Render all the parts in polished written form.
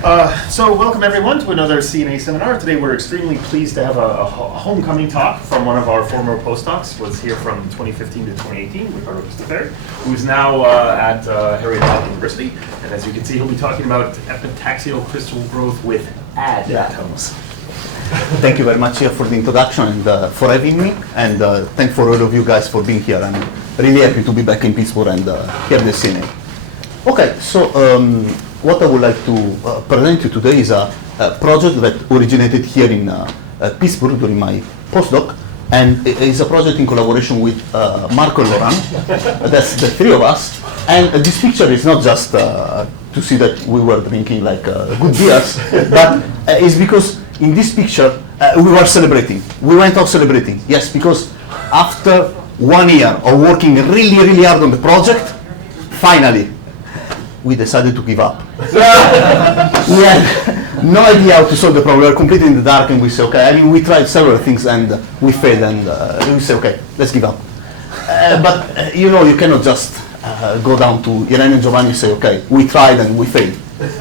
So welcome everyone to another CNA Seminar. Today we're extremely pleased to have a homecoming talk from one of our former postdocs, was here from 2015 to 2018, Riccardo Cristoferi, who's now at Harriet University. And as you can see, he'll be talking about epitaxial crystal growth with adatoms. Thank you very much here for the introduction and for having me, and thank for all of you guys for being here. I'm really happy to be back in Pittsburgh and here at the CNA. Okay, so what I would like to present you today is a project that originated here in Pittsburgh during my postdoc, and it is a project in collaboration with Marco and Laurent. That's the three of us, and this picture is not just to see that we were drinking like good beers, but it's because in this picture we were celebrating. We went out celebrating, yes, because after 1 year of working really hard on the project, finally we decided to give up. We had no idea how to solve the problem. We were completely in the dark, and we said, okay, I mean, we tried several things and we failed, and we said, okay, let's give up. But you know, you cannot just go down to Irene and Giovanni and say, okay, we tried and we failed.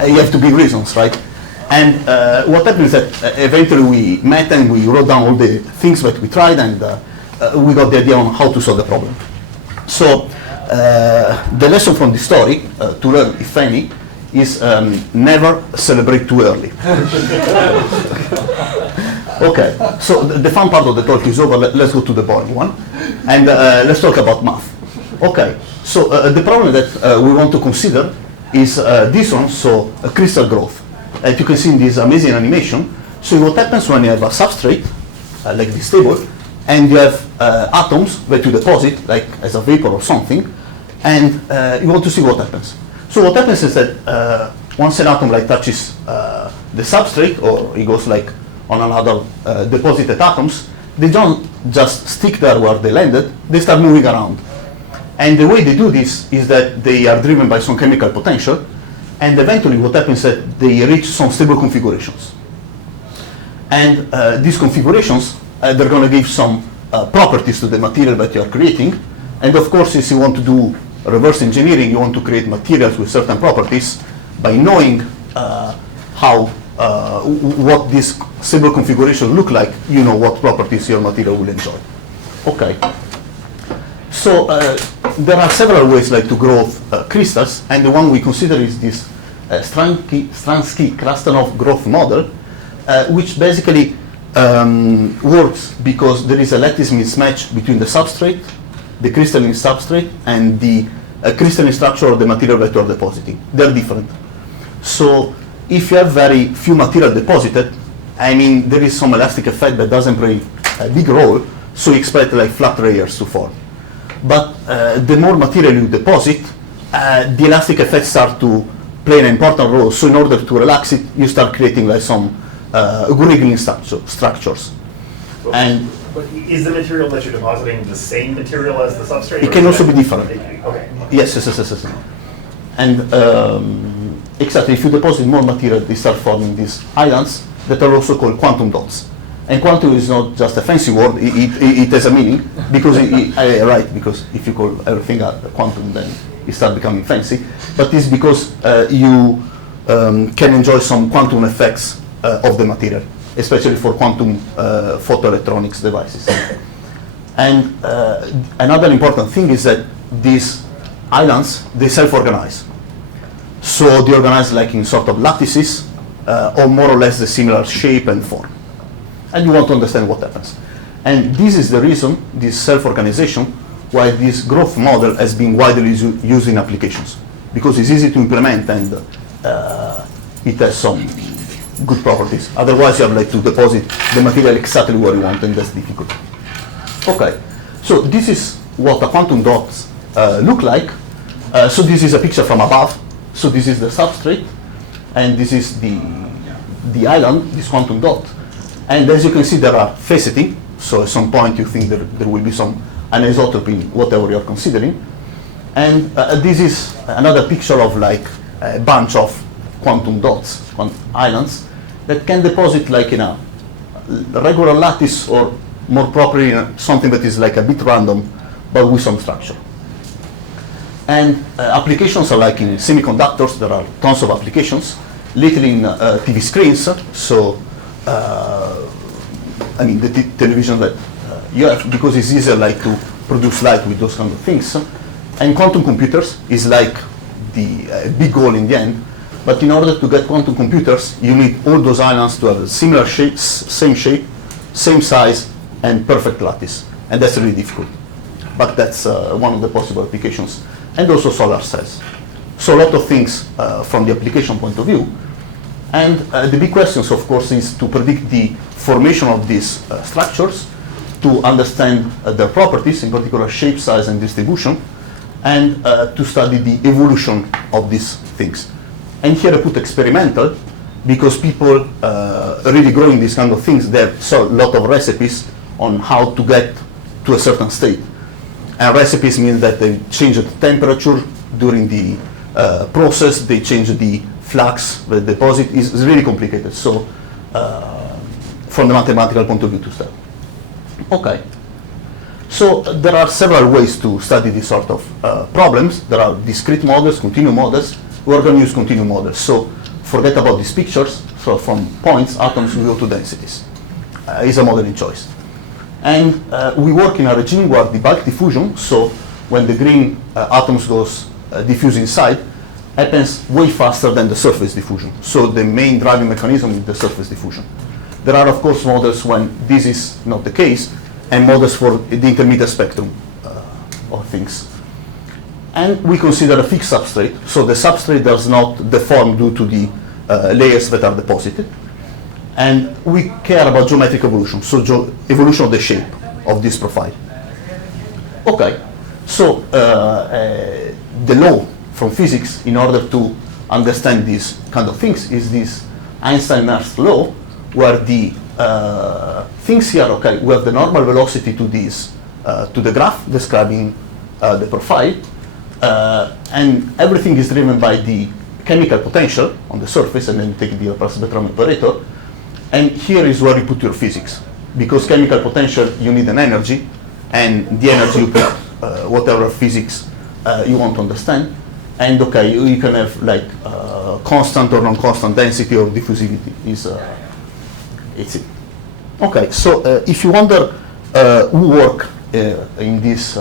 You have to give reasons, right? And what happened is that eventually we met and we wrote down all the things that we tried, and we got the idea on how to solve the problem. So the lesson from this story, to learn, if any, is never celebrate too early. Okay, so the fun part of the talk is over. Let's go to the boring one, and let's talk about math. Okay, so the problem that we want to consider is this one, so crystal growth. As you can see in this amazing animation, so what happens when you have a substrate, like this table, and you have atoms that you deposit, like as a vapor or something, and you want to see what happens. So what happens is that once an atom like touches the substrate, or it goes like on another deposited atoms, they don't just stick there where they landed, they start moving around. And the way they do this is that they are driven by some chemical potential, and eventually what happens is that they reach some stable configurations. And these configurations, they're going to give some properties to the material that you are creating. And of course, if you want to do reverse engineering, you want to create materials with certain properties. By knowing what these stable configurations look like, you know what properties your material will enjoy. Okay. So there are several ways like to grow crystals, and the one we consider is this Stransky-Krastanov growth model, which basically works because there is a lattice mismatch between the substrate, the crystalline substrate, and the crystalline structure of the material that you are depositing. They're different. So if you have very few material deposited, I mean, there is some elastic effect that doesn't play a big role, so you expect like flat layers to form. But the more material you deposit, the elastic effects start to play an important role. So in order to relax it, you start creating like some wriggling structures. And but is the material that you're depositing the same material as the substrate? It can also be different. Okay. Yes. And exactly, if you deposit more material, they start forming these islands that are also called quantum dots. And quantum is not just a fancy word, it has a meaning, because right, because if you call everything a quantum, then it starts becoming fancy. But it's because you can enjoy some quantum effects of the material, especially for quantum photoelectronics devices. And another important thing is that these islands, they self-organize. So they organize like in sort of lattices, or more or less the similar shape and form. And you want to understand what happens. And this is the reason, this self-organization, why this growth model has been widely used in applications. Because it's easy to implement, and it has some good properties. Otherwise, you have like to deposit the material exactly where you want, and that's difficult. Okay, so this is what a quantum dots look like. So this is a picture from above. So this is the substrate, and this is the island, this quantum dot. And as you can see, there are faceting. So at some point, you think there will be some anisotropy in whatever you're considering. And this is another picture of like a bunch of quantum dots, islands, that can deposit like in a regular lattice, or more properly something that is like a bit random, but with some structure. And applications are like in semiconductors. There are tons of applications. little in TV screens. So, I mean, the television that you have, because it's easier like to produce light with those kind of things. And quantum computers is like the big goal in the end. But in order to get quantum computers, you need all those islands to have a similar shape, same size, and perfect lattice. And that's really difficult. But that's one of the possible applications. And also solar cells. So a lot of things from the application point of view. And the big questions, of course, is to predict the formation of these structures, to understand their properties, in particular shape, size, and distribution, and to study the evolution of these things. And here I put experimental, because people really growing these kind of things, they have a lot of recipes on how to get to a certain state. And recipes mean that they change the temperature during the process, they change the flux, the deposit is really complicated. So from the mathematical point of view to study. Okay. So there are several ways to study this sort of problems. There are discrete models, continuum models. We're going to use continuum models. So forget about these pictures. So from points, atoms, we go to densities. Is a model in choice. And we work in a regime where the bulk diffusion, so when the green atoms goes diffuse inside, happens way faster than the surface diffusion. So the main driving mechanism is the surface diffusion. There are, of course, models when this is not the case, and models for the intermediate spectrum of things. And we consider a fixed substrate, so the substrate does not deform due to the layers that are deposited. And we care about geometric evolution, so evolution of the shape of this profile. Okay, so the law from physics, in order to understand these kind of things, is this Einstein-Nernst law, where the things here, okay, we have the normal velocity to this, to the graph describing the profile, and everything is driven by the chemical potential on the surface, and then you take the Laplace spectrum operator, and here is where you put your physics, because chemical potential, you need an energy, and the energy you put whatever physics you want to understand, and okay, you can have like constant or non-constant density or diffusivity is it's it. Okay, so if you wonder who work in this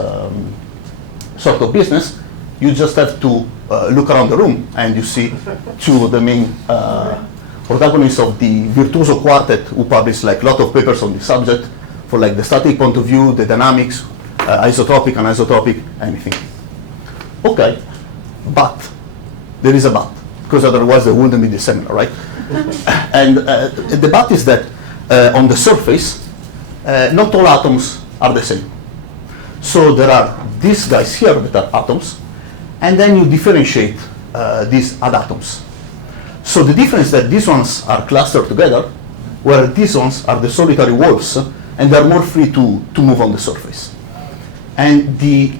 sort of business, you just have to look around the room and you see two of the main protagonists of the Virtuoso Quartet, who published like a lot of papers on the subject for like the static point of view, the dynamics, isotropic, anisotropic, anything. Okay, but there is a but, because otherwise there wouldn't be the seminar, right? And the but is that on the surface, not all atoms are the same. So there are these guys here that are atoms, and then you differentiate these adatoms. So the difference is that these ones are clustered together, where these ones are the solitary wolves, and they're more free to move on the surface. And the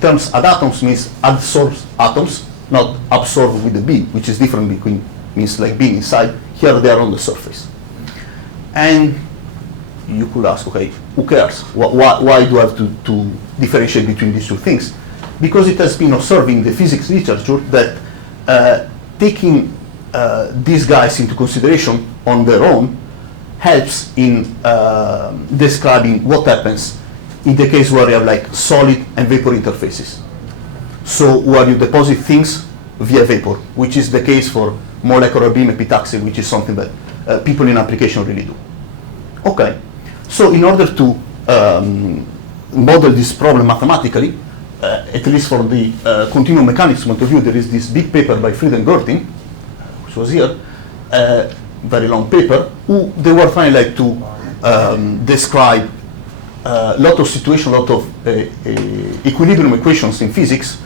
terms adatoms means adsorbs atoms, not absorb with the B, which is different between, means like being inside. Here they are on the surface. And you could ask, okay, who cares? Why do I have to differentiate between these two things? Because it has been observed in the physics literature that taking these guys into consideration on their own helps in describing what happens in the case where you have like solid and vapor interfaces. So where you deposit things via vapor, which is the case for molecular beam epitaxial, which is something that people in application really do. Okay, so in order to model this problem mathematically, at least for the continuum mechanics point of view, there is this big paper by Fried and Gerting, which was here, very long paper, who they were trying like to describe a lot of situations, a lot of equilibrium equations in physics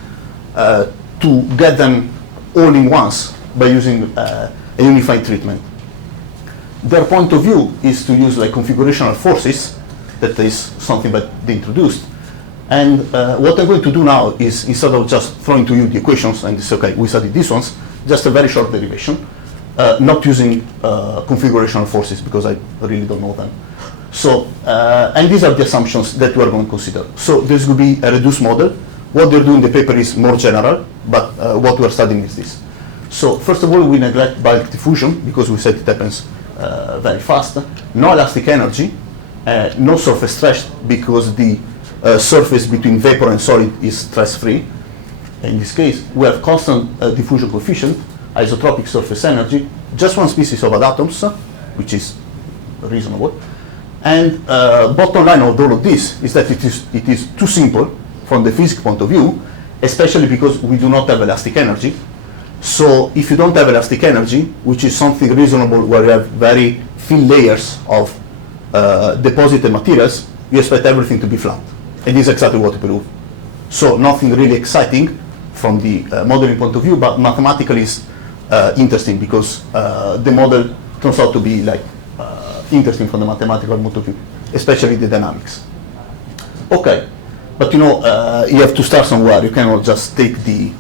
to get them all in once by using a unified treatment. Their point of view is to use like configurational forces. That is something that they introduced. And what I'm going to do now is, instead of just throwing to you the equations and say, okay, we studied these ones, just a very short derivation, not using configurational forces because I really don't know them. So, and these are the assumptions that we are going to consider. So this will be a reduced model. What they're doing in the paper is more general, but what we're studying is this. So first of all, we neglect bulk diffusion because we said it happens very fast. No elastic energy, no surface stress because the surface between vapor and solid is stress-free. In this case, we have constant diffusion coefficient, isotropic surface energy, just one species of adatoms, which is reasonable. And bottom line of all of this is that it is too simple from the physics point of view, especially because we do not have elastic energy. So if you don't have elastic energy, which is something reasonable where you have very thin layers of deposited materials, you expect everything to be flat. And this is exactly what we prove. So nothing really exciting from the modeling point of view, but mathematically is interesting because the model turns out to be like interesting from the mathematical point of view, especially the dynamics. Okay, but you know, you have to start somewhere. You cannot just take the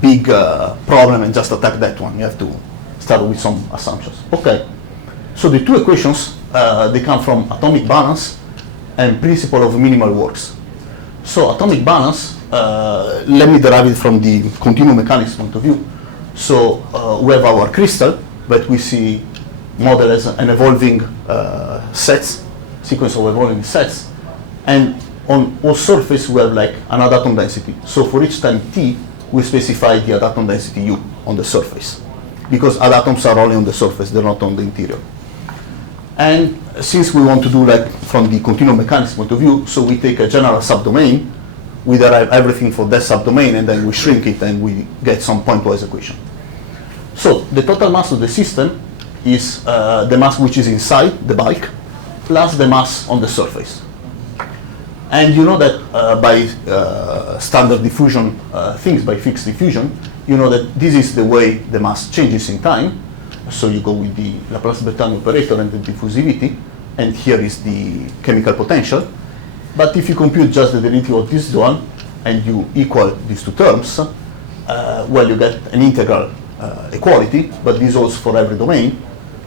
big problem and just attack that one. You have to start with some assumptions. Okay, so the two equations, they come from atomic balance and principle of minimal works. So atomic balance, let me derive it from the continuum mechanics point of view. So we have our crystal that we see model as an evolving sequence of evolving sets, and on all surface we have like an adatom density. So for each time t, we specify the adatom density u on the surface, because adatoms are only on the surface, they're not on the interior. And since we want to do like from the continuum mechanics point of view, so we take a general subdomain, we derive everything for that subdomain, and then we shrink it and we get some pointwise equation. So the total mass of the system is the mass which is inside the bulk plus the mass on the surface. And you know that by standard diffusion things, by fixed diffusion, you know that this is the way the mass changes in time. So you go with the Laplace-Bernoulli operator and the diffusivity, and here is the chemical potential. But if you compute just the derivative of this one, and you equal these two terms, well, you get an integral equality, but this holds for every domain,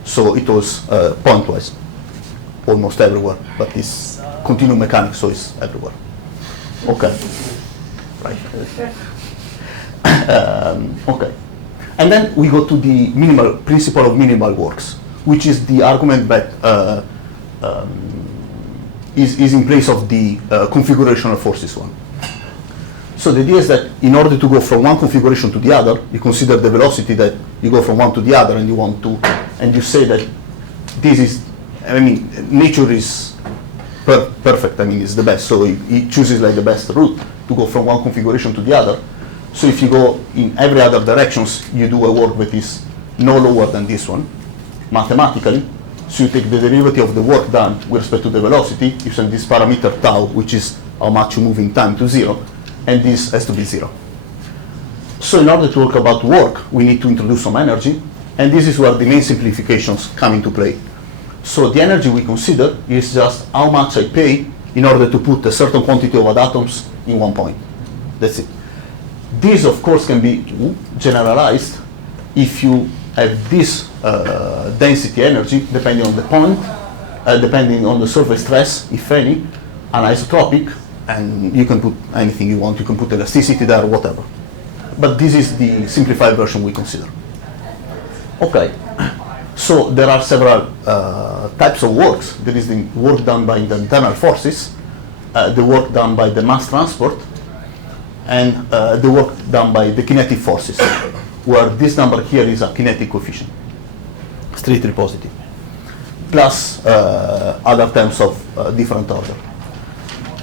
so it holds pointwise, almost everywhere, but it's continuum mechanics, so it's everywhere. Okay, right. Okay. And then we go to the minimal principle of minimal works, which is the argument that is in place of the configurational forces one. So the idea is that in order to go from one configuration to the other, you consider the velocity that you go from one to the other, and you want to, and you say that this is, I mean, nature is perfect. I mean, it's the best. So it chooses like the best route to go from one configuration to the other. So if you go in every other directions, you do a work that is no lower than this one, mathematically. So you take the derivative of the work done with respect to the velocity, you send this parameter tau, which is how much you move in time, to 0, and this has to be 0. So in order to talk about work, we need to introduce some energy, and this is where the main simplifications come into play. So the energy we consider is just how much I pay in order to put a certain quantity of adatoms in one point. That's it. This, of course, can be generalized if you have this density energy depending on the point, depending on the surface stress, if any, anisotropic, and you can put anything you want. You can put elasticity there, whatever. But this is the simplified version we consider. Okay, so there are several types of works. There is the work done by the internal forces, the work done by the mass transport, and the work done by the kinetic forces, where this number here is a kinetic coefficient, strictly positive, plus other terms of different order.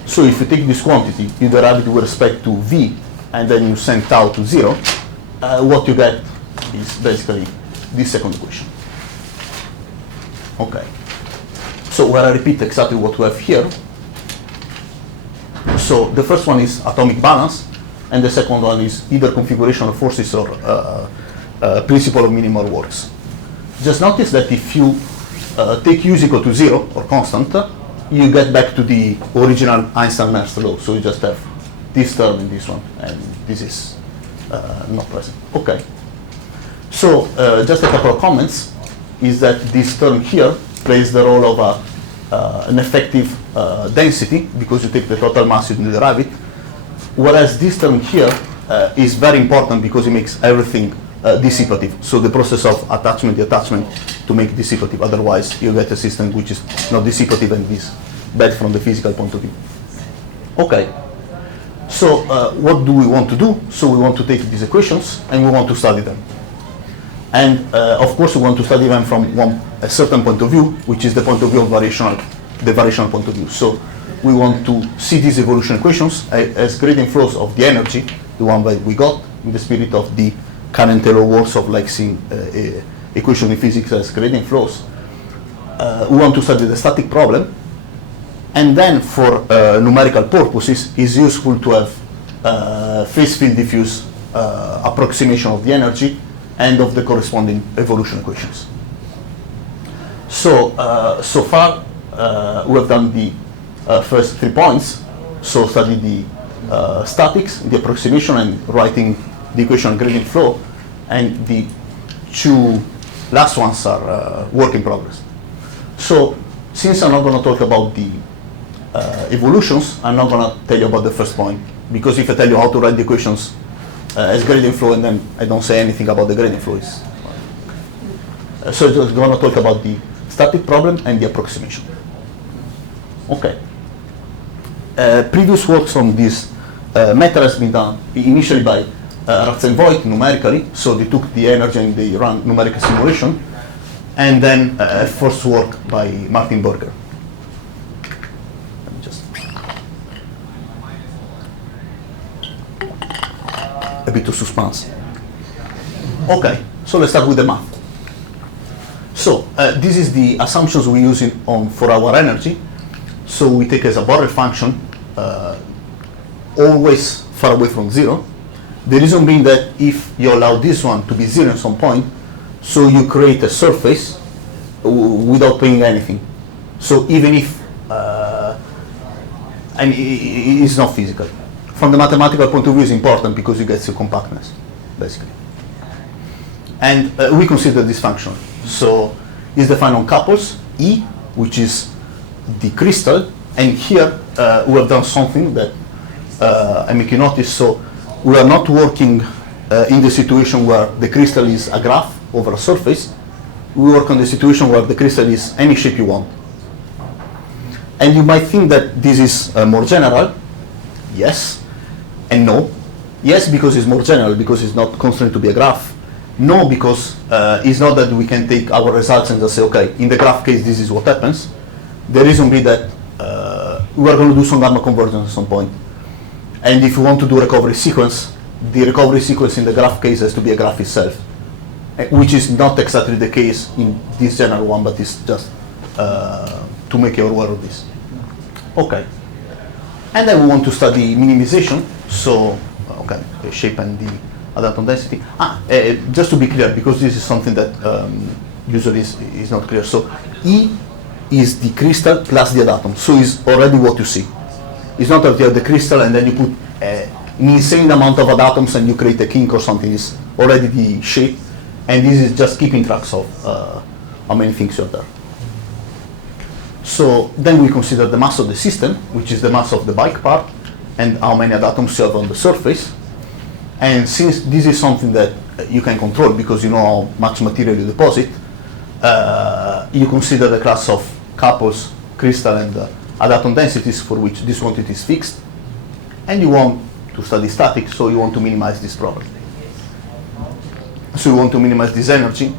So if you take this quantity, you derive it with respect to V, and then you send tau to 0, what you get is basically this second equation. Okay. So where I repeat exactly what we have here. So the first one is atomic balance, and the second one is either configuration of forces or principle of minimal works. Just notice that if you take u is equal to 0 or constant, you get back to the original Einstein-Nernst law. So you just have this term in this one, and this is not present. Okay. So just a couple of comments is that this term here plays the role of an effective density, because you take the total mass, you derive it. Whereas this term here is very important because it makes everything dissipative. So the process of attachment, detachment to make it dissipative. Otherwise, you get a system which is not dissipative and is bad from the physical point of view. Okay. So what do we want to do? So we want to take these equations and we want to study them. And of course, we want to study them from a certain point of view, which is the point of view of the variational point of view. So we want to see these evolution equations as gradient flows of the energy, the one that we got, in the spirit of the current Taylor works of like seeing equation in physics as gradient flows. We want to study the static problem, and then for numerical purposes, it's useful to have phase field diffuse approximation of the energy and of the corresponding evolution equations. So, so far we have done the first 3 points. So study the statics, the approximation, and writing the equation of gradient flow, and the 2 last ones are work in progress. So since I'm not going to talk about the evolutions, I'm not going to tell you about the first point, because if I tell you how to write the equations as gradient flow and then I don't say anything about the gradient flow, so I'm just going to talk about the static problem and the approximation. Okay. Previous works on this matter has been done initially by Ratzenvoigt numerically, so they took the energy and they ran numerical simulation, and then first work by Martin Berger. Let me just a bit of suspense. Okay, so let's start with the math. So this is the assumptions we use for our energy. So we take as a Borel function always far away from 0. The reason being that if you allow this one to be 0 at some point, so you create a surface without paying anything. So even if, and it's not physical. From the mathematical point of view, it's important because you get the compactness, basically. And we consider this function. So it's defined on couples, E, which is the crystal, and here we have done something that I make you notice. So we are not working in the situation where the crystal is a graph over a surface. We work on the situation where the crystal is any shape you want. And you might think that this is more general. Yes and no. Yes, because it's more general, because it's not constrained to be a graph. No, because it's not that we can take our results and just say, okay, in the graph case, this is what happens. The reason be that we are going to do some gamma convergence at some point. And if you want to do recovery sequence, the recovery sequence in the graph case has to be a graph itself, which is not exactly the case in this general one, but it's just to make you aware of this. Okay. And then we want to study minimization. So, okay, the shape and the adatom density. Just to be clear, because this is something that usually is not clear. So, E is the crystal plus the adatom. So it's already what you see. It's not that you have the crystal and then you put an insane amount of adatoms and you create a kink or something. It's already the shape, and this is just keeping tracks of how many things are there. So then we consider the mass of the system, which is the mass of the bike part, and how many adatoms you have on the surface. And since this is something that you can control because you know how much material you deposit, you consider the class of couples, crystal, and adatom densities for which this quantity is fixed. And you want to study statics, so you want to minimize this problem. So you want to minimize this energy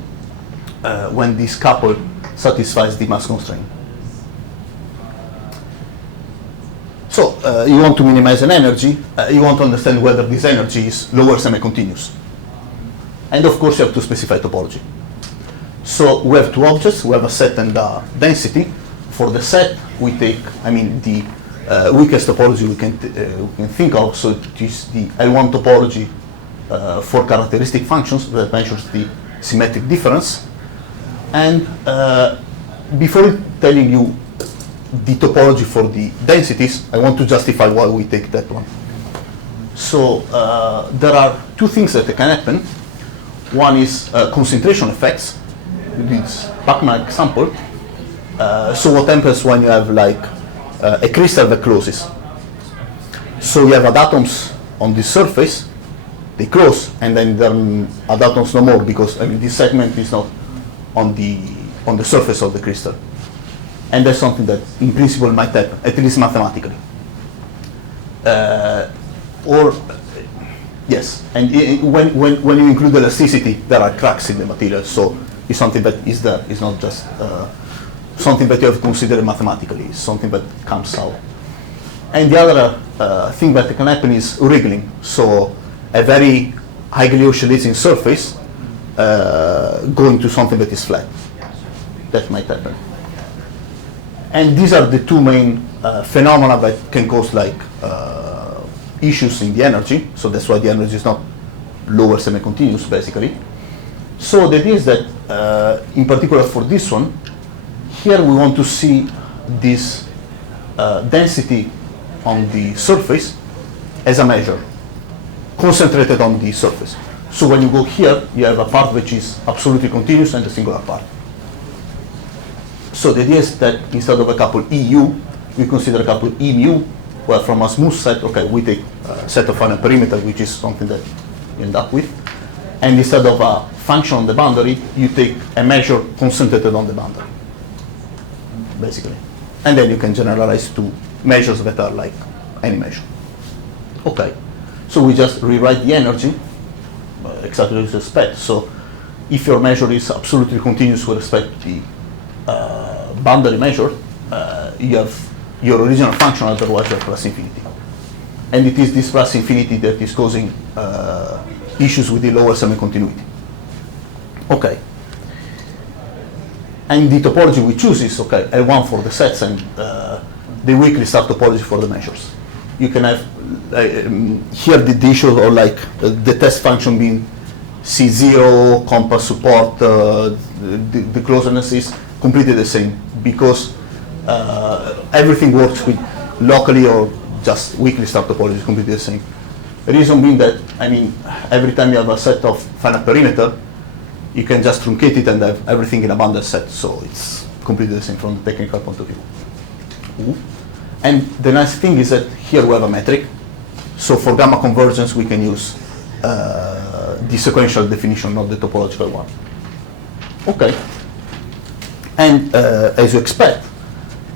when this couple satisfies the mass constraint. So you want to minimize an energy, you want to understand whether this energy is lower semi-continuous. And of course you have to specify topology. So we have 2 objects, we have a set and a density. For the set, we take, the weakest topology we can think of, so it is the L1 topology for characteristic functions that measures the symmetric difference. And before telling you the topology for the densities, I want to justify why we take that one. So there are 2 things that can happen. One is concentration effects. This Pacman example. So what happens when you have like a crystal that closes? So you have adatoms on this surface, they close, and then there are adatoms no more, because I mean this segment is not on the surface of the crystal, and that's something that in principle might happen, at least mathematically. Or yes, and when you include elasticity, there are cracks in the material, so it's something that is there. It's not just something that you have to consider mathematically. It's something that comes out. And the other thing that can happen is wriggling. So a very highly oscillating surface going to something that is flat. That might happen. And these are the two main phenomena that can cause like issues in the energy. So that's why the energy is not lower semi-continuous, basically. So the idea is that, in particular for this one, here we want to see this density on the surface as a measure, concentrated on the surface. So when you go here, you have a part which is absolutely continuous and a singular part. So the idea is that instead of a couple EU, we consider a couple E mu, where from a smooth set, okay, we take a set of finite perimeter, which is something that you end up with. And instead of a function on the boundary, you take a measure concentrated on the boundary, basically. And then you can generalize to measures that are like any measure. Okay, so we just rewrite the energy exactly with respect. So if your measure is absolutely continuous with respect to the boundary measure, you have your original function, otherwise you have plus infinity. And it is this plus infinity that is causing issues with the lower semi-continuity. Okay. And the topology we choose is, okay, L1 for the sets and the weakly star topology for the measures. You can have, here the issue or like the test function being C0, compass support, the closeness is completely the same, because everything works with locally or just weakly star topology is completely the same. The reason being that, I mean, every time you have a set of finite perimeter, you can just truncate it and have everything in a bundle set, so it's completely the same from the technical point of view. And the nice thing is that here we have a metric, so for gamma convergence we can use the sequential definition, not the topological one. Okay. And as you expect,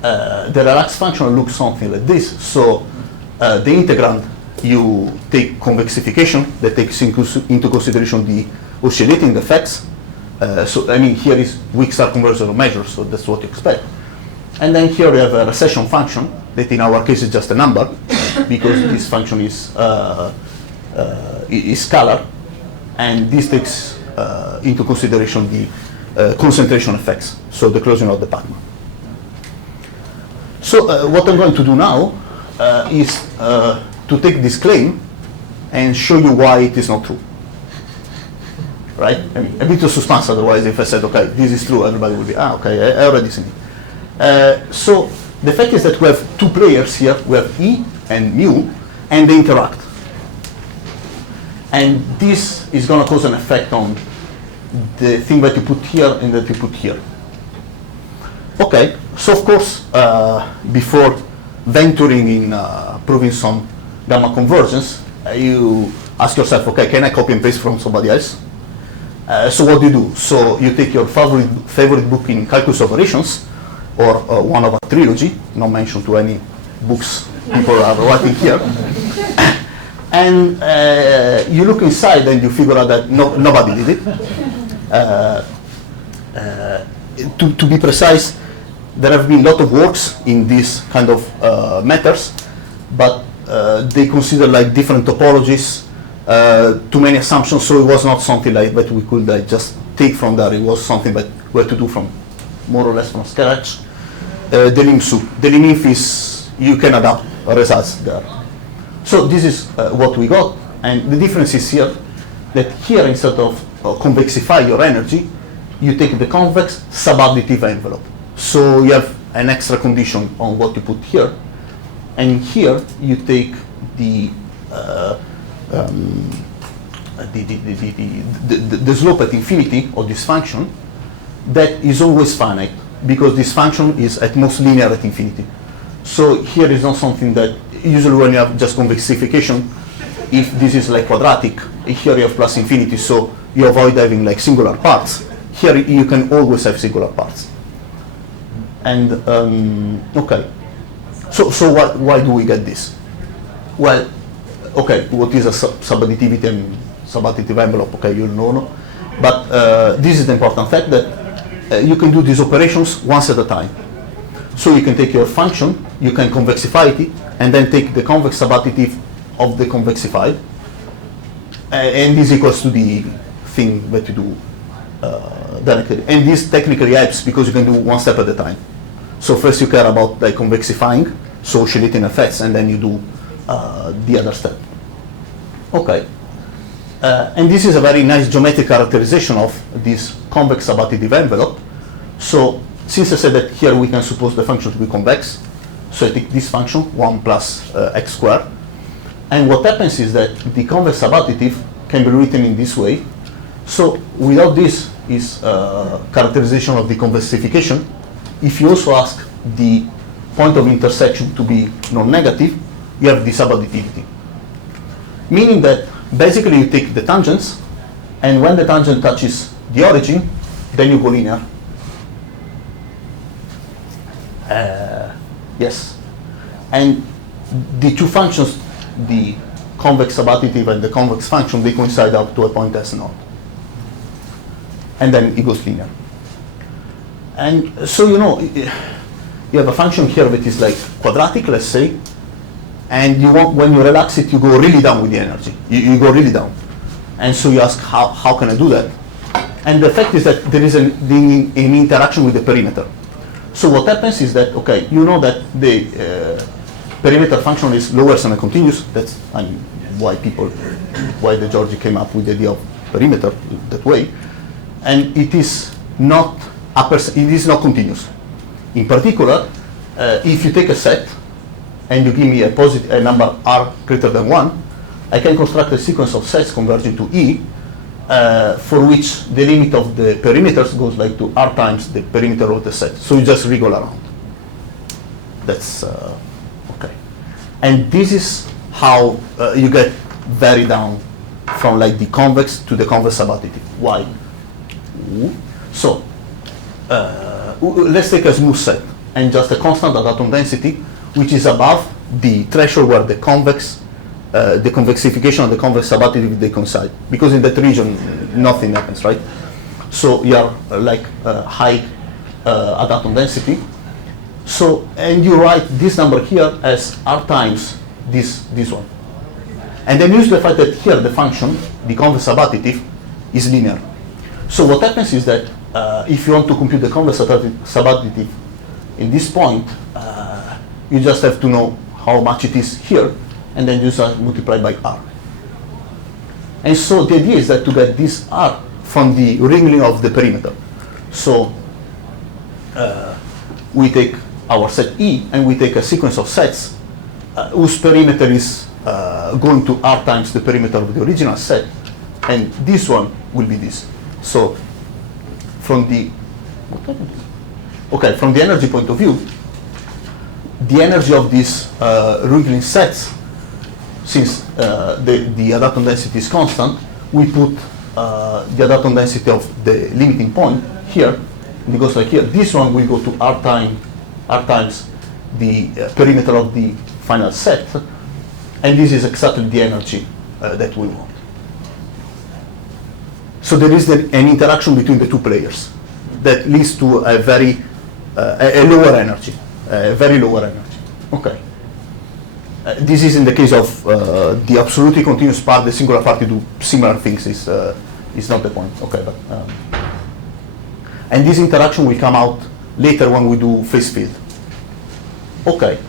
the relaxed function looks something like this. So the integrand, you take convexification that takes into consideration the oscillating effects. So I mean, here is weak star convergence of measures, so that's what you expect. And then here we have a recession function that in our case is just a number, because this function is scalar, and this takes into consideration the concentration effects, so the closing of the Pacman. So what I'm going to do now is to take this claim and show you why it is not true. Right? I mean, a bit of suspense, otherwise if I said, okay, this is true, everybody will be, okay, I already seen it. So the fact is that we have two players here, we have E and mu, and they interact. And this is going to cause an effect on the thing that you put here and that you put here. Okay, so of course, before venturing in proving some gamma convergence, you ask yourself, okay, can I copy and paste from somebody else? So what do you do? So you take your favorite book in calculus operations, or one of a trilogy, not mentioned to any books people are writing here, and you look inside and you figure out that nobody did it. To be precise, there have been a lot of works in this kind of matters, but they consider like different topologies, too many assumptions, so it was not something like that we could just take from there. It was something that we had to do from more or less from scratch. The lim is you can adapt results there. So this is what we got, and the difference is here that here instead of convexify your energy, you take the convex subadditive envelope. So you have an extra condition on what you put here, and here you take the slope at infinity of this function that is always finite, because this function is at most linear at infinity. So here is not something that usually when you have just convexification, if this is like quadratic, here you have plus infinity, so you avoid having like singular parts. Here you can always have singular parts. And okay, so why do we get this? Well, okay, what is a subadditivity and subadditive envelope? Okay, you know, but this is the important fact that you can do these operations once at a time. So you can take your function, you can convexify it, and then take the convex subadditive of the convexified, and this equals to the thing that you do directly. And this technically helps because you can do one step at a time. So first you care about like convexifying, so oscillating effects, and then you do the other step. Okay. And this is a very nice geometric characterization of this convex subadditive envelope. So since I said that here we can suppose the function to be convex, so I take this function, 1 plus x squared. And what happens is that the convex subadditive can be written in this way. So without this is characterization of the convexification. If you also ask the point of intersection to be non-negative, you have the subadditivity. Meaning that basically you take the tangents, and when the tangent touches the origin, then you go linear. Yes. And the two functions, the convex subadditive and the convex function, they coincide up to a point S0. And then it goes linear. And so, you know, you have a function here that is like quadratic, let's say, and you want, when you relax it, you go really down with the energy. You go really down. And so you ask, how can I do that? And the fact is that there is an interaction with the perimeter. So what happens is that, okay, you know that the perimeter function is lower semi-continuous. That's why the Georgi came up with the idea of perimeter that way. And it is not continuous. In particular, if you take a set and you give me a number r greater than 1, I can construct a sequence of sets converging to E for which the limit of the perimeters goes like to r times the perimeter of the set. So you just wriggle around. That's okay. And this is how you get very down from like the convex to the convex subadditive. Why? So let's take a smooth set and just a constant adatom density, which is above the threshold where the convexification and the convex subadditive they coincide, because in that region nothing happens, right? So you are like high adatom density. So, and you write this number here as r times this one, and then use the fact that here the function, the convex subadditive, is linear. So what happens is that if you want to compute the convex subadditive in this point, you just have to know how much it is here, and then just multiply by r. And so the idea is that to get this r from the wriggling of the perimeter. So we take our set E, and we take a sequence of sets whose perimeter is going to r times the perimeter of the original set, and this one will be this. So from the energy point of view, the energy of these wriggling sets, since the adatom density is constant, we put the adatom density of the limiting point here, and it goes like here. This one will go to r times the perimeter of the final set, and this is exactly the energy that we want. So there is an interaction between the two players that leads to a very lower energy, very lower energy. Okay. This is in the case of the absolutely continuous part. The singular part, you do similar things. Is not the point. Okay, but and this interaction will come out later when we do phase field. Okay,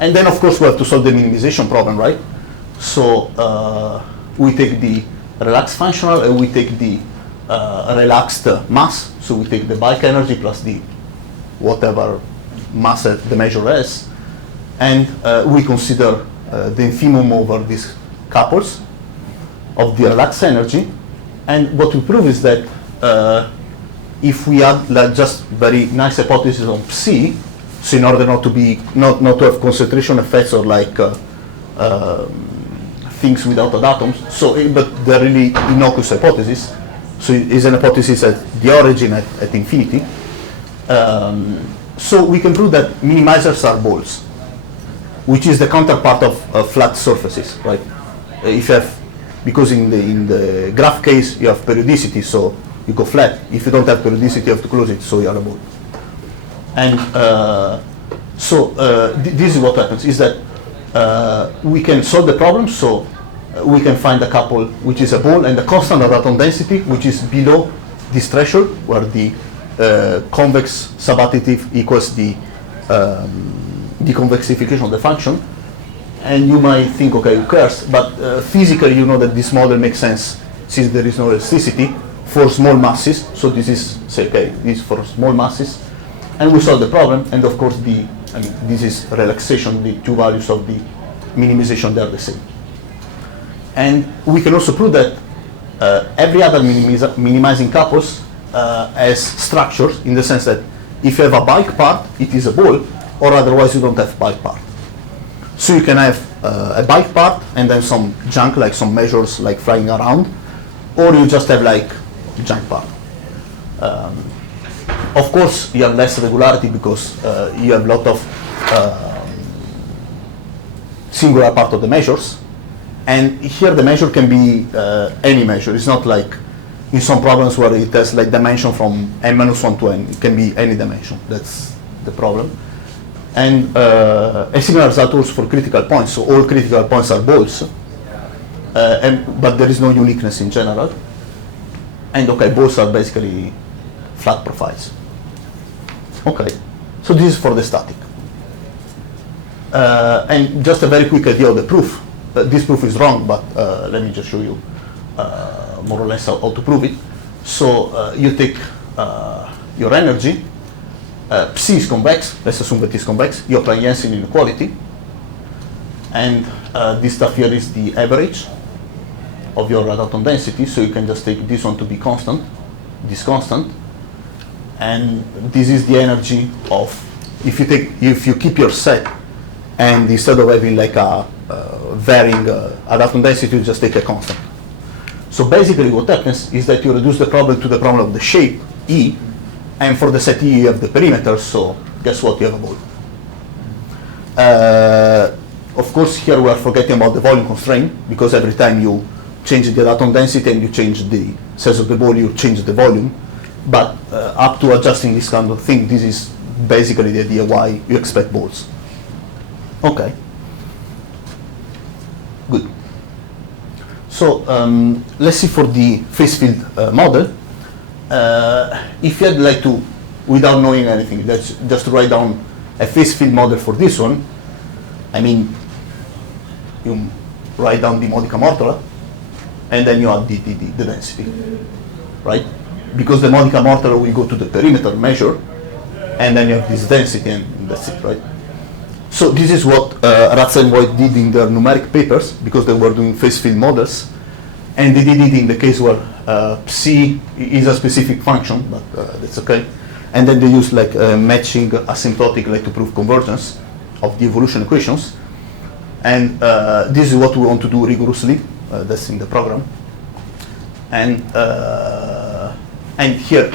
and then of course we have to solve the minimization problem, right? So we take the relaxed functional and we take the relaxed mass. So we take the bulk energy plus the whatever mass that the measure has, and we consider the infimum over these couples of the relaxed energy. And what we prove is that if we add like just very nice hypothesis on psi, so in order not to have concentration effects or like things without adatoms. So, but they're really innocuous hypotheses. So it is an hypothesis at the origin at infinity. So we can prove that minimizers are balls, which is the counterpart of flat surfaces, right? If you have, because in the graph case you have periodicity, so you go flat. If you don't have periodicity, you have to close it, so you are a ball. And this is what happens, is that we can solve the problem, so we can find a couple which is a ball and a constant adatom density which is below this threshold where the convex subadditive equals the deconvexification of the function. And you might think, okay, who cares? But physically, you know that this model makes sense since there is no elasticity for small masses. So this is, say, okay, this is for small masses. And we solve the problem. And of course, this is relaxation. The two values of the minimization, they are the same. And we can also prove that every other minimizing couples has structures in the sense that if you have a bulk part, it is a ball, or otherwise you don't have bulk part. So you can have a bulk part and then some junk, like some measures like flying around, or you just have like junk part. Of course, you have less regularity because you have a lot of singular part of the measures. And here the measure can be any measure. It's not like in some problems where it has like dimension from n-1 to n. It can be any dimension. That's the problem. And a similar result also for critical points. So all critical points are balls, but there is no uniqueness in general. And okay, balls are basically flat profiles. Okay, so this is for the static. And just a very quick idea of the proof. This proof is wrong, but let me just show you more or less how to prove it. So you take your energy, psi is convex, let's assume that it is convex, you apply Jensen inequality, and this stuff here is the average of your adatom density, so you can just take this one to be constant, this constant, and this is the energy of, if you keep your set, and instead of having like a varying adatom density, you just take a constant. So basically what happens is that you reduce the problem to the problem of the shape, E, and for the set E you have the perimeter, so guess what, you have a ball. Of course here we are forgetting about the volume constraint, because every time you change the adatom density and you change the size of the ball, you change the volume. But up to adjusting this kind of thing, this is basically the idea why you expect balls. Okay. Good. So let's see for the phase field model. If you had like to, without knowing anything, let's just write down a phase field model for this one. I mean, you write down the modica mortola, and then you add the density, right? Because the modica mortola will go to the perimeter measure, and then you have this density, and that's it, right? So this is what Ratza and White did in their numeric papers, because they were doing phase field models, and they did it in the case where psi is a specific function, but that's okay. And then they used like matching asymptotic like to prove convergence of the evolution equations. And this is what we want to do rigorously. That's in the program. And here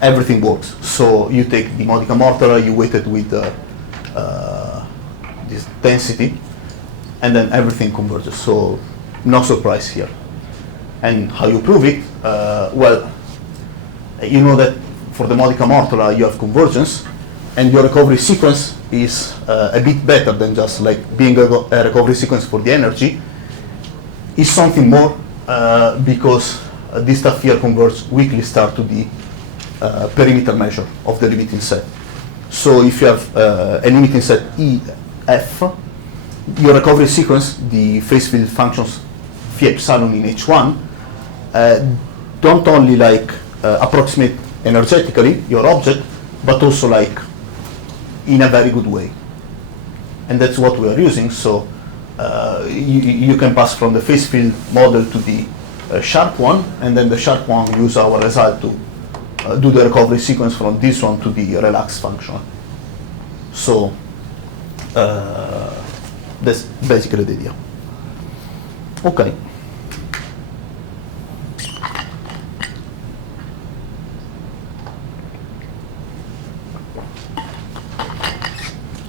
everything works. So you take the modica mortola, you weight it with this density, and then everything converges. So no surprise here. And how you prove it? Well, you know that for the modica mortola you have convergence, and your recovery sequence is a bit better than just like being a recovery sequence for the energy. It's something more because this stuff here converges weakly star to the perimeter measure of the limiting set. So if you have a limiting set EF, your recovery sequence, the phase field functions phi epsilon in H1, don't only like approximate energetically your object, but also like in a very good way. And that's what we are using. So you can pass from the phase field model to the sharp one, and then the sharp one use our result to do the recovery sequence from this one to the relaxed function. So that's basically the idea. Okay.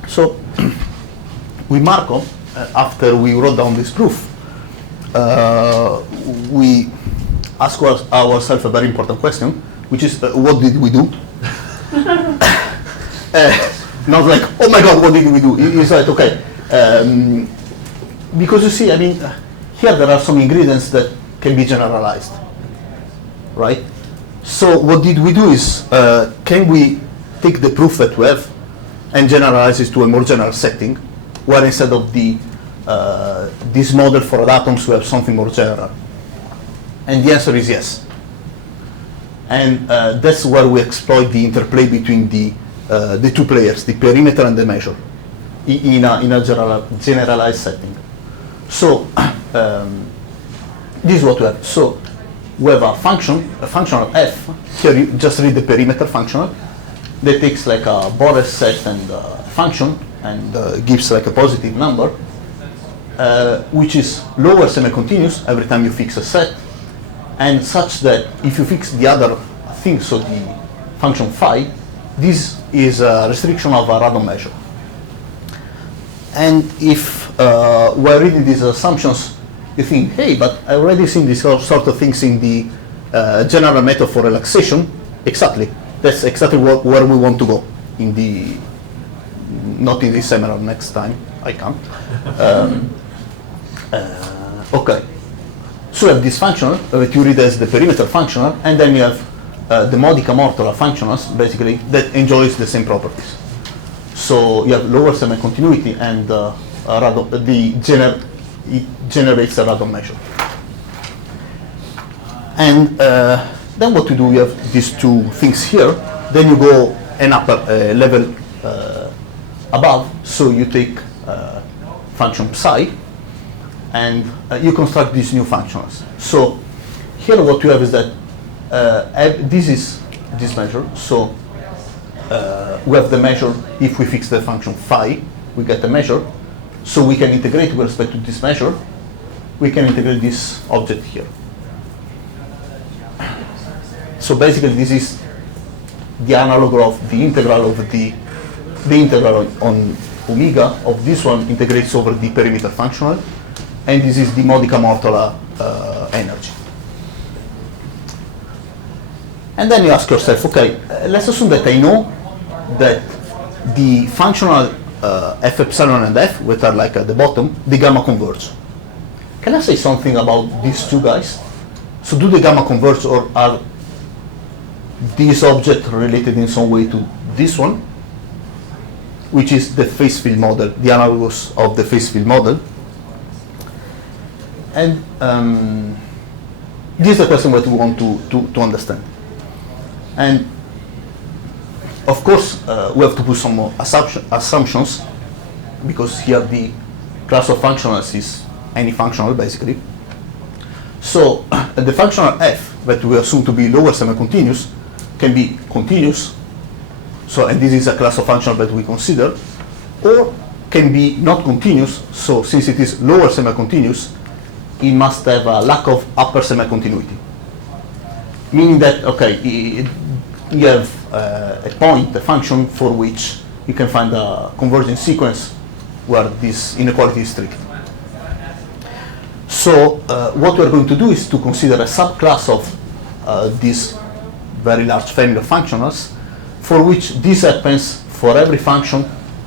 So with Marco, after we wrote down this proof, we asked ourselves a very important question, which is, what did we do? Not like, oh my God, what did we do? It's like, okay, because you see, I mean, here there are some ingredients that can be generalized, right? So what did we do is, can we take the proof that we have and generalize it to a more general setting, where instead of this model for adatoms, we have something more general? And the answer is yes. And that's where we exploit the interplay between the two players, the perimeter and the measure, in a generalized setting. So this is what we have. So we have a functional f. Here you just read the perimeter functional that takes like a Borel set and function and gives like a positive number, which is lower semi-continuous every time you fix a set, and such that if you fix the other thing, so the function phi, this is a restriction of a random measure. And if we're reading these assumptions, you think, hey, but I already seen these sort of things in the general method for relaxation. Exactly. That's exactly where we want to go in the, not in this seminar, next time, I can't. Okay. So you have this functional that you read as the perimeter functional, and then you have the modica mortola functionals, basically, that enjoys the same properties. So you have lower semi-continuity, and it generates a random measure. And then what you do, you have these two things here. Then you go an upper level above. So you take function psi, and you construct these new functionals. So here what you have is that this is this measure. So we have the measure. If we fix the function phi, we get the measure. So we can integrate with respect to this measure. We can integrate this object here. So basically, this is the analog of the integral of the integral on omega of this one integrates over the perimeter functional, and this is the modica mortola energy. And then you ask yourself, okay, let's assume that I know that the functional f epsilon and f, which are like at the bottom, the gamma converge. Can I say something about these two guys? So do the gamma converge, or are these objects related in some way to this one, which is the phase field model, the analogous of the phase field model? And this is the question that we want to understand. And of course, we have to put some more assumptions, because here the class of functionals is any functional, basically. So the functional f that we assume to be lower semi-continuous can be continuous, so, and this is a class of function that we consider, or can be not continuous. So since it is lower semi-continuous, it must have a lack of upper semi-continuity, meaning that, okay, you have a point, a function for which you can find a converging sequence where this inequality is strict. So what we're going to do is to consider a subclass of this very large family of functionals, for which this happens for every function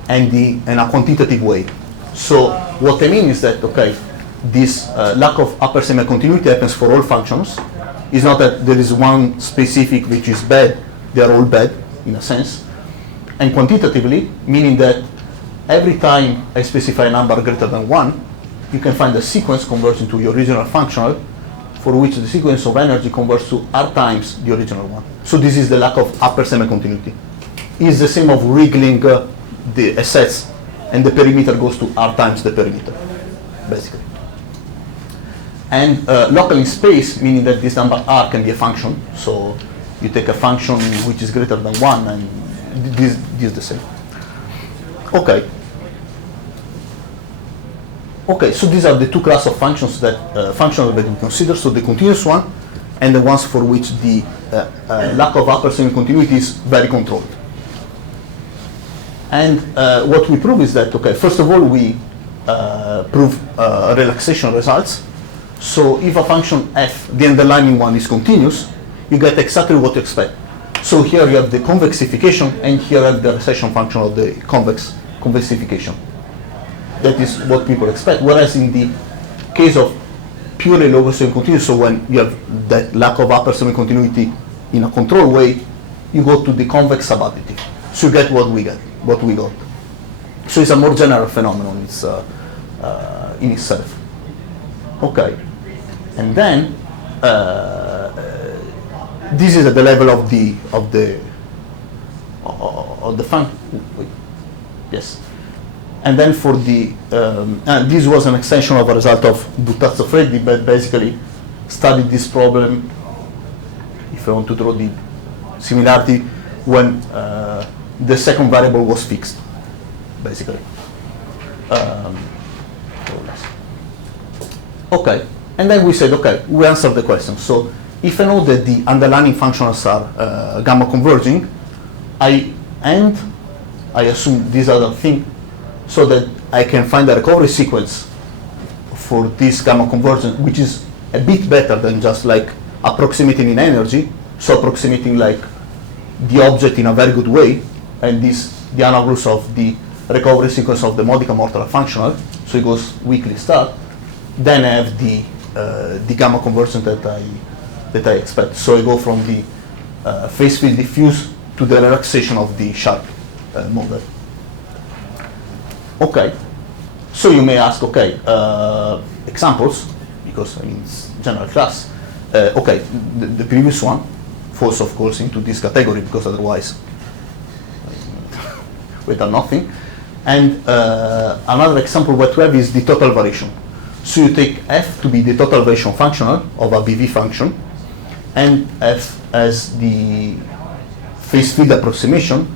and in a quantitative way. So what I mean is that, okay, this lack of upper semi-continuity happens for all functions. It's not that there is one specific which is bad, they are all bad in a sense. And quantitatively, meaning that every time I specify a number greater than 1, you can find a sequence converging to your original functional, for which the sequence of energy converts to r times the original one. So this is the lack of upper semi-continuity. It's the same of wriggling the sets, and the perimeter goes to r times the perimeter, basically. And local in space, meaning that this number r can be a function. So you take a function which is greater than 1, and this is the same. Okay. Okay, so these are the two classes of functions that we consider. So the continuous one, and the ones for which the lack of upper semi-continuity is very controlled. And what we prove is that, okay, first of all, we prove relaxation results. So if a function f, the underlying one, is continuous, you get exactly what you expect. So here you have the convexification, and here you have the recession function of the convexification. That is what people expect. Whereas in the case of purely lower semi-continuous, so when you have that lack of upper semi-continuity in a controlled way, you go to the convex subadditive. So you get what we got. So it's a more general phenomenon in itself. Okay, and then this is at the level of the function. Yes, and then for the this was an extension of a result of Buttazzo-Freddi, but basically studied this problem. If I want to draw the similarity when the second variable was fixed, basically. Okay, and then we said, okay, we answered the question. So if I know that the underlying functionals are gamma converging, I assume this other thing, so that I can find a recovery sequence for this gamma convergence, which is a bit better than just like approximating in energy, so approximating like the object in a very good way, and this the analogous of the recovery sequence of the modica mortale functional, so it goes weakly start. Then I have the gamma convergence that I expect. So I go from the phase field diffuse to the relaxation of the sharp model. Okay, so you may ask, okay, examples, because I mean it's general class. Okay, the previous one falls of course into this category, because otherwise we've done nothing. And another example what we have is the total variation. So you take f to be the total variation functional of a BV function, and f as the phase field approximation.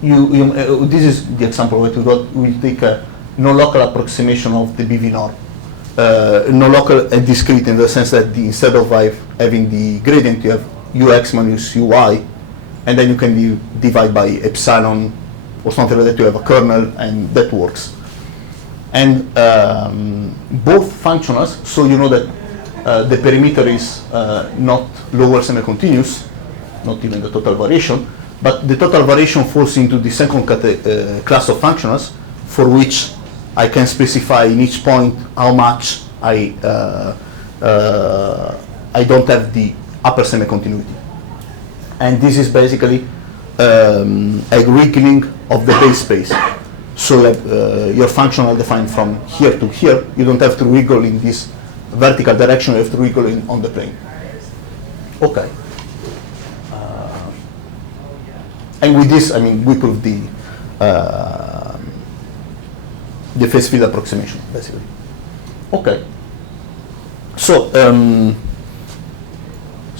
This is the example that we got. We take a non-local approximation of the BV norm, non-local and discrete in the sense that instead of having the gradient, you have ux minus uy, and then you can divide by epsilon or something like that. You have a kernel, and that works. And both functionals, so you know that the perimeter is not lower semi-continuous, not even the total variation, but the total variation falls into the second class of functionals, for which I can specify in each point how much I don't have the upper semi-continuity. And this is basically a wriggling of the base space. So your functional defined from here to here, you don't have to wiggle in this vertical direction, you have to wiggle on the plane. Okay. And with this, I mean, we prove the phase field approximation, basically. Okay. So,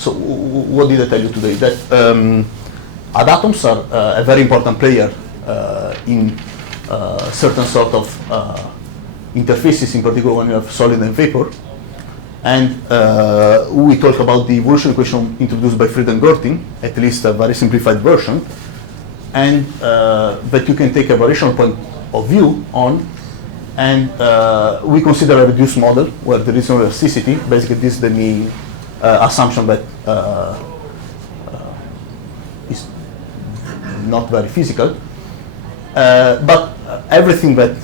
what did I tell you today? That adatoms are a very important player in certain sort of interfaces, in particular when you have solid and vapor. And we talk about the evolution equation introduced by Fried and Gerting, at least a very simplified version, and that you can take a variational point of view on, and we consider a reduced model where there is no elasticity. Basically, this is the main assumption that is not very physical, but everything that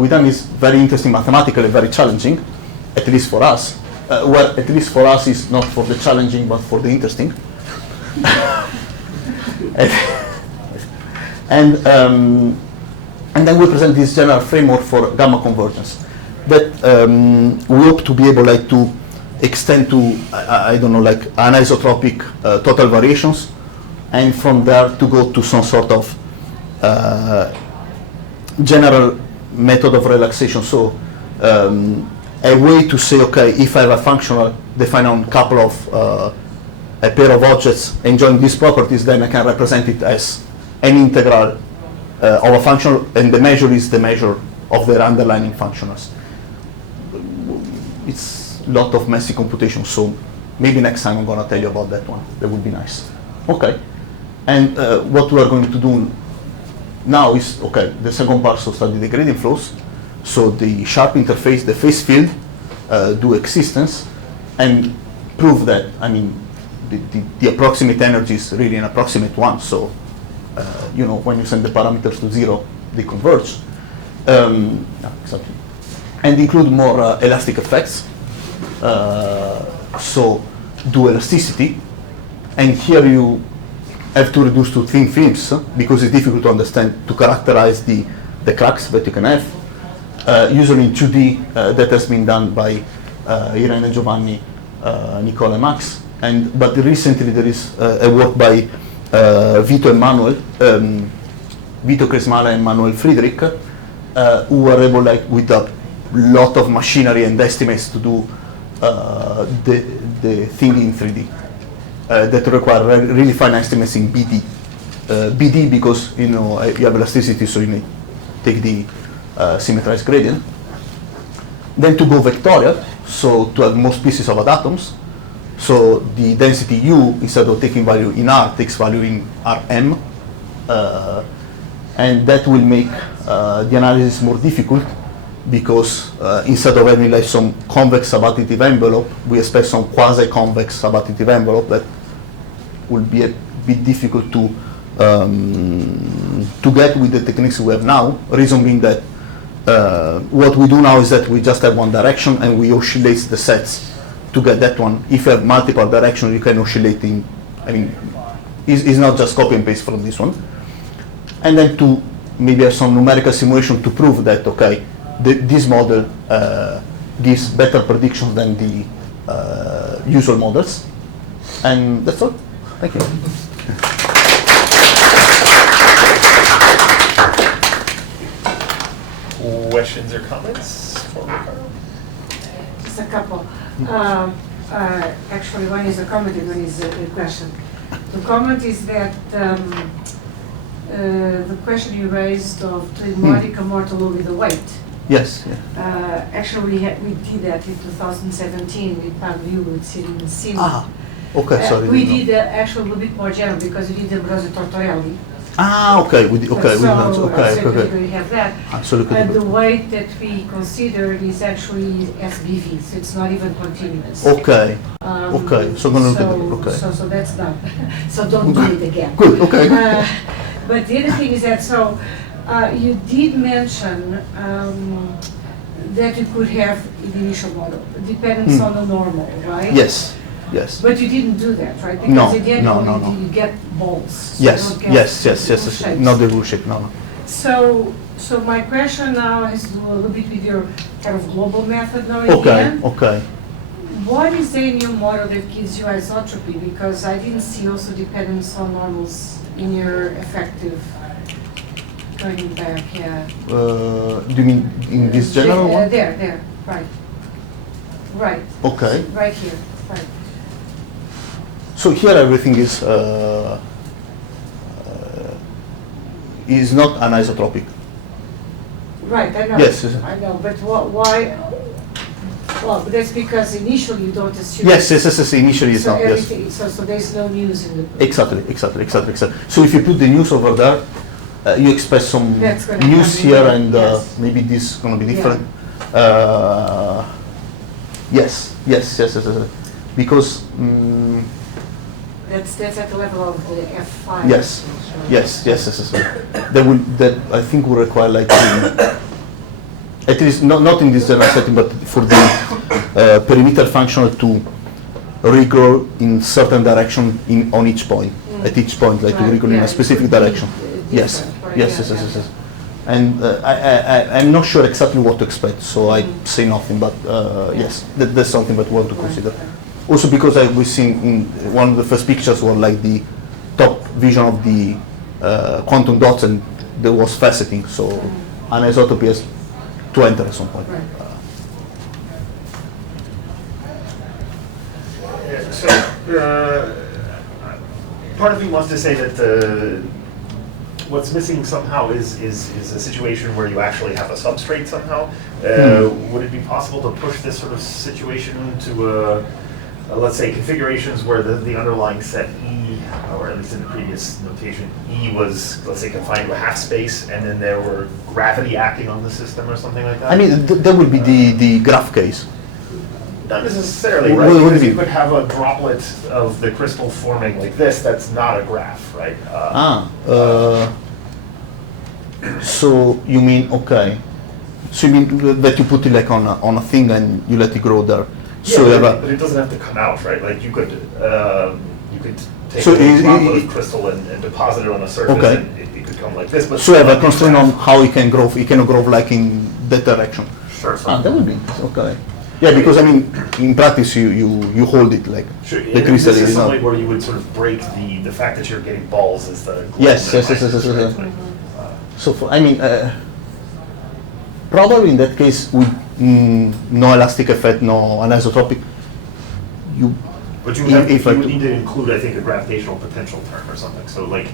we've done is very interesting mathematically, very challenging, at least for us. Well, at least for us is not for the challenging, but for the interesting. And then we present this general framework for gamma convergence that we hope to be able to extend to, I don't know, like anisotropic total variations, and from there to go to some sort of general method of relaxation. So a way to say, okay, if I have a functional defined on a couple of a pair of objects enjoying these properties, then I can represent it as an integral of a function, and the measure is the measure of their underlying functionals. it's a lot of messy computation, so maybe next time I'm going to tell you about that one. That would be nice. Okay. And what we are going to do now is, okay, the second part, so study the gradient flows. So the sharp interface, the phase field, do existence, and prove that, I mean, the approximate energy is really an approximate one. So, you know, when you send the parameters to 0, they converge. Exactly. And include more elastic effects. So, do elasticity. And here you have to reduce to thin films because it's difficult to understand, to characterize the cracks that you can have. Usually in 2D, that has been done by Irene, Giovanni, Nicola, and Max. But recently there is a work by Vito and Manuel, Vito Cresmala and Manuel Friedrich, who were able, like, with a lot of machinery and estimates to do the thing in 3D. That require really fine estimates in BD. BD because, you know, you have elasticity, so you need take the symmetrized gradient. Then to go vectorial, so to have more species of adatoms. So the density U, instead of taking value in R, takes value in Rm. And that will make the analysis more difficult because instead of having like some convex subadditive envelope, we expect some quasi-convex subadditive envelope that will be a bit difficult to get with the techniques we have now. Reason being that what we do now is that we just have one direction and we oscillate the sets to get that one. If you have multiple directions, you can oscillate in, I mean, it's not just copy and paste from this one. And then to maybe have some numerical simulation to prove that, okay, this model gives better predictions than the usual models. And that's all. Thank you. Questions or comments for Riccardo? Just a couple. Actually, one is a comment and one is a question. The comment is that the question you raised of doing modica mortal with the weight. Yes. Yeah. Actually, we did that in 2017 with Pavliou with Sirius. Ah, okay, sorry. We did actually a little bit more general because we did the Ambrosio Tortorelli. Ah, okay. We So we have that. Absolutely. And the weight that we considered is actually SBV, so it's not even continuous. Okay. Okay. So I'm gonna look at it. Okay. So that's done. So don't do it again. Good. Okay. But the other thing is that, so you did mention that you could have in the initial model, dependence on the normal, right? Yes. Yes. But you didn't do that, right? Because No, at the end no. you get balls. So Yes. you don't get Yes. full shapes. Not the rule shape. No. So my question now has to do a little bit with your kind of global method now Okay. again. Okay. What is the new model that gives you isotropy? Because I didn't see also dependence on normals in your effective going back, yeah. Do you mean in this general one? There, right. Right. Okay. Right here, right. So here everything is not anisotropic. Right, I know. Yes. I know, but why? Well, that's because initially you don't assume. Yes. Initially it's So not. Yes. everything, so there's no news in the. Exactly. So if you put the news over there, you expect some That's gonna news come here, in, and yes. maybe this is going to be Yeah. different. Yes. Because That's at the level of the F5. yes. That I think will require like at least not in this general setting, but for the perimeter functional to regrow in certain direction on each point. At each point, like to Right, regrow in yeah, a specific it could be, direction. Yes. different, right, Yes. yeah. And I'm not sure exactly what to expect, so I say nothing. But yes, that's something that we want to consider. Right. Also because we've seen in one of the first pictures were like the top vision of the quantum dots, and there was faceting, so anisotropy has to enter at some point. Right. So, part of me wants to say that what's missing somehow is a situation where you actually have a substrate somehow. Would it be possible to push this sort of situation into let's say configurations where the underlying set E, or at least in the previous notation, E was, let's say, confined to a half space, and then there were gravity acting on the system or something like that? I mean, that would be the graph case. Not necessarily, right? What do you Because you mean? could have a droplet of the crystal forming like this, that's not a graph, right? So you mean, okay. So you mean that you put it like on a thing and you let it grow there. Yeah, So you have but it doesn't have to come out, right? Like you could take So a droplet of crystal and deposit it on a surface, Okay. and it could come like this. But so you have a still constraint not on be how it can grow. It cannot grow like in that direction. Sure. That would be okay. Yeah, because I mean, in practice, you hold it like Sure. the And crystal this is is not. something where you would sort of break the fact that you're getting balls is the Yes, yes, yes, yes, yes, right? yes. Like, So I mean, probably in that case, with no elastic effect, no anisotropic, you. But you would If I need do- to include, I think, a gravitational potential term or something. So like,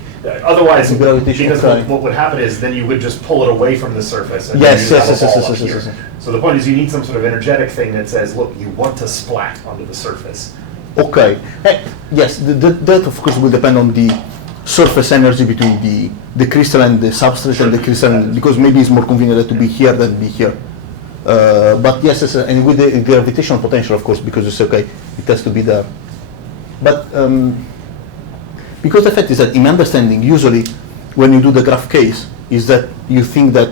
otherwise, Gravitational, because okay. what would happen is then you would just pull it away from the surface. And Yes, then you'd yes, have a yes, ball yes, up yes, yes, here. yes. So the point is you need some sort of energetic thing that says, look, you want to splat onto the surface. Okay. Yes, that of course will depend on the surface energy between the crystal and the substrate Sure. and the crystal, because maybe it's more convenient to be here than be here. But yes, and with the gravitational potential, of course, because it's okay, it has to be there. But because the fact is that in understanding, usually when you do the graph case, is that you think that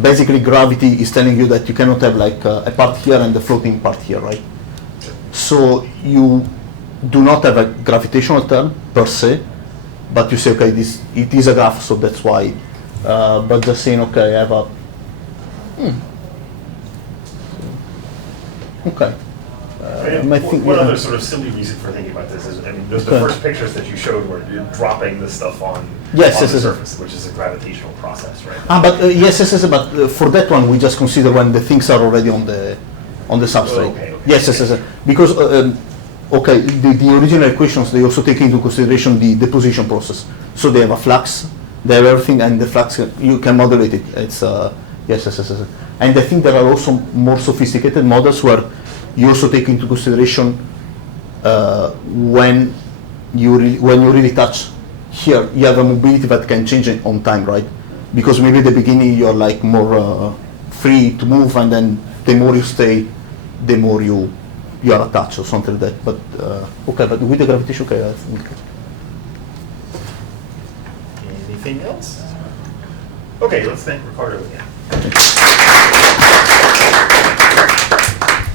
basically gravity is telling you that you cannot have like a part here and the floating part here, right? So you do not have a gravitational term per se, but you say, okay, it is a graph, so that's why. But just saying, okay, I have a. Okay. What other sort of silly reason for thinking about this is, I mean, the Okay. first pictures that you showed were you're dropping the stuff on, Yes, on yes, the yes. surface, which is a gravitational process, right? But yes, but for that one, we just consider when the things are already on the substrate. Okay. Yes, because okay, the original equations, they also take into consideration the deposition process. So they have a flux, they have everything, and the flux you can modulate it. It's yes. And I think there are also more sophisticated models where you also take into consideration when you really touch here, you have a mobility that can change it on time, right? Because maybe at the beginning you're like more free to move, and then the more you stay, the more you are attached or something like that. But okay, but with the gravitation, okay, I think. Anything else? Okay, let's thank Riccardo again.